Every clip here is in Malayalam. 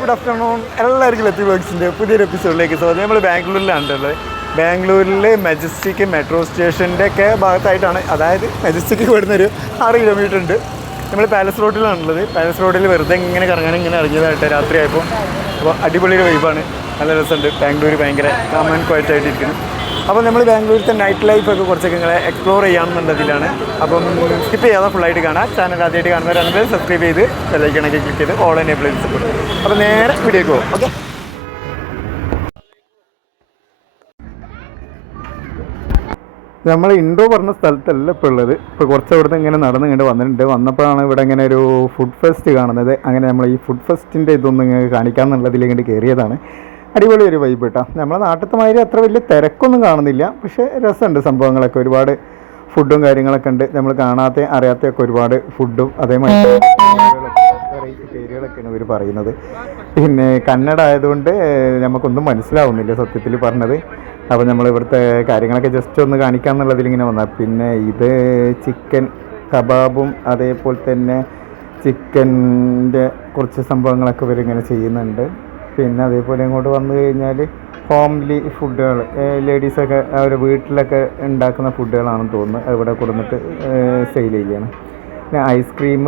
Good afternoon. എല്ലാവർക്കും ലത്തി ബോക്സിൻ്റെ പുതിയൊരു എപ്പിസോഡിലേക്ക് സ്വാഗതം. നമ്മൾ ബാംഗ്ലൂരിലാണുള്ളത്. ബാംഗ്ലൂരിൽ മെജസ്റ്റിക് മെട്രോ സ്റ്റേഷൻ്റെ ഒക്കെ ഭാഗത്തായിട്ടാണ്. അതായത് മെജസ്റ്റിക്ക് ഇവിടുന്നൊരു 6 കിലോമീറ്റർ ഉണ്ട്. നമ്മൾ പാലസ് റോഡിലാണുള്ളത്. പാലസ് റോഡിൽ വെറുതെ ഇങ്ങനെ കറങ്ങാൻ ഇങ്ങനെ ഇറങ്ങിയതായിട്ട് രാത്രിയായപ്പോൾ. അപ്പോൾ അടിപൊളിയൊരു വൈബാണ്, നല്ല രസമുണ്ട്. ബാംഗ്ലൂർ ഭയങ്കര കാം ആൻഡ് ക്വയറ്റ് ആയിട്ടിരിക്കുന്നു. അപ്പോൾ നമ്മൾ ബാംഗ്ലൂരിലത്തെ നൈറ്റ് ലൈഫൊക്കെ കുറച്ചൊക്കെ നിങ്ങളെ എക്സ്പ്ലോർ ചെയ്യാമെന്നുള്ളതിലാണ്. അപ്പം സ്കിപ്പ് ചെയ്യാതെ ഫുള്ളായിട്ട് കാണാം. ചാനൽ ആദ്യമായിട്ട് കാണുന്നവരാണെങ്കിൽ സബ്സ്ക്രൈബ് ചെയ്ത് ബെല്ലൈക്കണൊക്കെ ക്ലിക്ക് ചെയ്ത് ഓൾ എനേബിൾ ചെയ്ത് സപ്പോർട്ട്. അപ്പോൾ നേരെ വീഡിയോക്ക് പോകും. ഓക്കെ, നമ്മൾ ഇൻട്രോ പറഞ്ഞ സ്ഥലത്തല്ല ഇപ്പോൾ ഉള്ളത്. ഇപ്പോൾ കുറച്ച് അവിടുന്ന് ഇങ്ങനെ നടന്ന് ഇങ്ങോട്ട് വന്നിട്ടുണ്ട്. വന്നപ്പോഴാണ് ഇവിടെ ഇങ്ങനെ ഒരു ഫുഡ് ഫെസ്റ്റ് കാണുന്നത്. അങ്ങനെ നമ്മൾ ഈ ഫുഡ് ഫെസ്റ്റിൻ്റെ ഇതൊന്നും ഇങ്ങനെ കാണിക്കാമെന്നുള്ളതിൽ ഇങ്ങോട്ട് കയറിയതാണ്. അടിപൊളി ഒരു വൈബ് കേട്ടോ. നമ്മളെ നാട്ടിലത്തെ മാതിരി അത്ര വലിയ തിരക്കൊന്നും കാണുന്നില്ല, പക്ഷേ രസമുണ്ട് സംഭവങ്ങളൊക്കെ. ഒരുപാട് ഫുഡും കാര്യങ്ങളൊക്കെ ഉണ്ട്. നമ്മൾ കാണാത്ത അറിയാത്തതൊക്കെ ഒരുപാട് ഫുഡും അതേമാതിരി വെറൈറ്റി പേരുകളൊക്കെയാണ് ഇവർ പറയുന്നത്. പിന്നെ കന്നഡ ആയതുകൊണ്ട് നമുക്കൊന്നും മനസ്സിലാവുന്നില്ല സത്യത്തിൽ പറഞ്ഞത്. അപ്പോൾ നമ്മൾ ഇവിടുത്തെ കാര്യങ്ങളൊക്കെ ജസ്റ്റ് ഒന്ന് കാണിക്കാമെന്നുള്ളതിലിങ്ങനെ വന്നാൽ. പിന്നെ ഇത് ചിക്കൻ കബാബും അതേപോലെ തന്നെ ചിക്കൻ്റെ കുറച്ച് സംഭവങ്ങളൊക്കെ ഇവരിങ്ങനെ ചെയ്യുന്നുണ്ട്. പിന്നെ അതേപോലെ ഇങ്ങോട്ട് വന്നു കഴിഞ്ഞാൽ ഹോംലി ഫുഡുകൾ, ലേഡീസൊക്കെ അവരുടെ വീട്ടിലൊക്കെ ഉണ്ടാക്കുന്ന ഫുഡുകളാണെന്ന് തോന്നുന്നു. ഇവിടെ കൊടുത്തിട്ട് സെയിൽ ചെയ്യണം. പിന്നെ ഐസ്ക്രീം,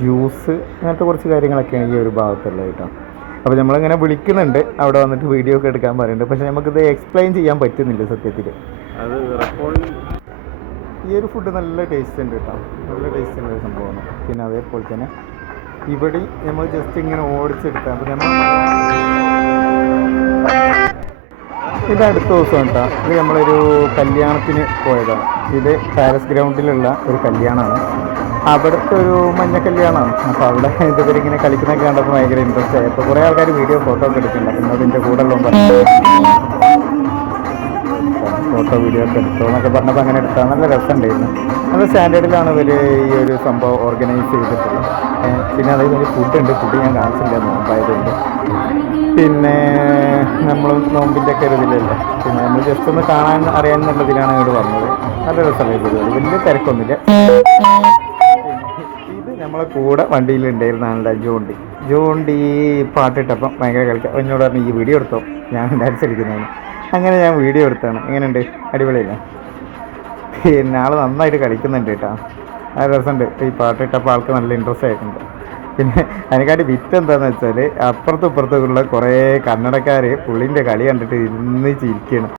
ജ്യൂസ്, അങ്ങനത്തെ കുറച്ച് കാര്യങ്ങളൊക്കെയാണ് ഈ ഒരു ഭാഗത്തുള്ളത് കേട്ടോ. അപ്പോൾ നമ്മളിങ്ങനെ വിളിക്കുന്നുണ്ട് അവിടെ വന്നിട്ട് വീഡിയോ ഒക്കെ എടുക്കാൻ പറയുന്നുണ്ട്. പക്ഷേ നമുക്കിത് എക്സ്പ്ലെയിൻ ചെയ്യാൻ പറ്റുന്നില്ല സത്യത്തിൽ. ഈ ഒരു ഫുഡ് നല്ല ടേസ്റ്റ് ഉണ്ട് കേട്ടോ, നല്ല ടേസ്റ്റ് ഉള്ള സംഭവമാണ്. പിന്നെ അതേപോലെ തന്നെ ഇവിടെ നമ്മൾ ജസ്റ്റ് ഇങ്ങനെ ഓടിച്ചെടുത്താൽ അപ്പോൾ നമ്മൾ ഇത് അടുത്ത ദിവസം കേട്ടോ. ഇത് നമ്മളൊരു കല്യാണത്തിന് പോയതാണ്. ഇത് പാലസ് ഗ്രൗണ്ടിലുള്ള ഒരു കല്യാണമാണ്. അവിടുത്തെ ഒരു മഞ്ഞ കല്യാണമാണ്. അപ്പോൾ അവിടെ ഇതുവരിങ്ങനെ കളിക്കുന്നൊക്കെ കണ്ടപ്പോൾ ഭയങ്കര ഇൻട്രസ്റ്റ് ആയി. അപ്പോൾ കുറേ ആൾക്കാർ വീഡിയോ ഫോട്ടോ ഒക്കെ എടുക്കുന്നുണ്ട്. എന്നോട് ഇതിൻ്റെ കൂടെ ഉള്ളതും പറഞ്ഞു ഫോട്ടോ വീഡിയോ ഒക്കെ എടുത്തോ എന്നൊക്കെ പറഞ്ഞപ്പോൾ അങ്ങനെ എടുത്താൽ നല്ല രസമുണ്ടായിരുന്നു. നല്ല സ്റ്റാൻഡേർഡിലാണ് ഇവർ ഈ ഒരു സംഭവം ഓർഗനൈസ് ചെയ്തിട്ടുള്ളത്. പിന്നെ അതേപോലെ ഫുഡ് ഞാൻ കാണിച്ചില്ല, നോമ്പായതുകൊണ്ട്. പിന്നെ നമ്മൾ നോമ്പിൻ്റെ ഒക്കെ ഒരു ഇതിലല്ലേ, പിന്നെ നമ്മൾ ജസ്റ്റ് ഒന്ന് കാണാൻ അറിയാമെന്നുള്ളതിലാണ് ഇങ്ങോട്ട് വന്നത്. നല്ല രസമുള്ള പരിപാടി, വലിയ തിരക്കൊന്നുമില്ല. ഇത് നമ്മളെ കൂടെ വണ്ടിയിലുണ്ടായിരുന്നാണ് ജോണ്ടി പാട്ടിട്ടപ്പം ഭയങ്കര കളിക്കാം. എന്നോട് പറഞ്ഞു ഈ വീഡിയോ എടുത്തോ, ഞാൻ ഡാൻസ് കളിക്കുന്നതാണ്. അങ്ങനെ ഞാൻ വീഡിയോ എടുത്താണ്. എങ്ങനെയുണ്ട്, അടിപൊളിയല്ലേ? പിന്നെ ആൾ നന്നായിട്ട് കളിക്കുന്നുണ്ട് കേട്ടോ, ആ രസമുണ്ട്. ഈ പാട്ടിട്ടപ്പോൾ ആൾക്ക് നല്ല ഇൻട്രസ്റ്റ് ആയിട്ടുണ്ട്. പിന്നെ അതിനെക്കാട്ടി വിറ്റ് എന്താണെന്ന് വെച്ചാൽ അപ്പുറത്തും ഇപ്പുറത്തുള്ള കുറേ കന്നഡക്കാർ പുള്ളിൻ്റെ കളി കണ്ടിട്ട് ഇന്ന് ചിരിക്കണം.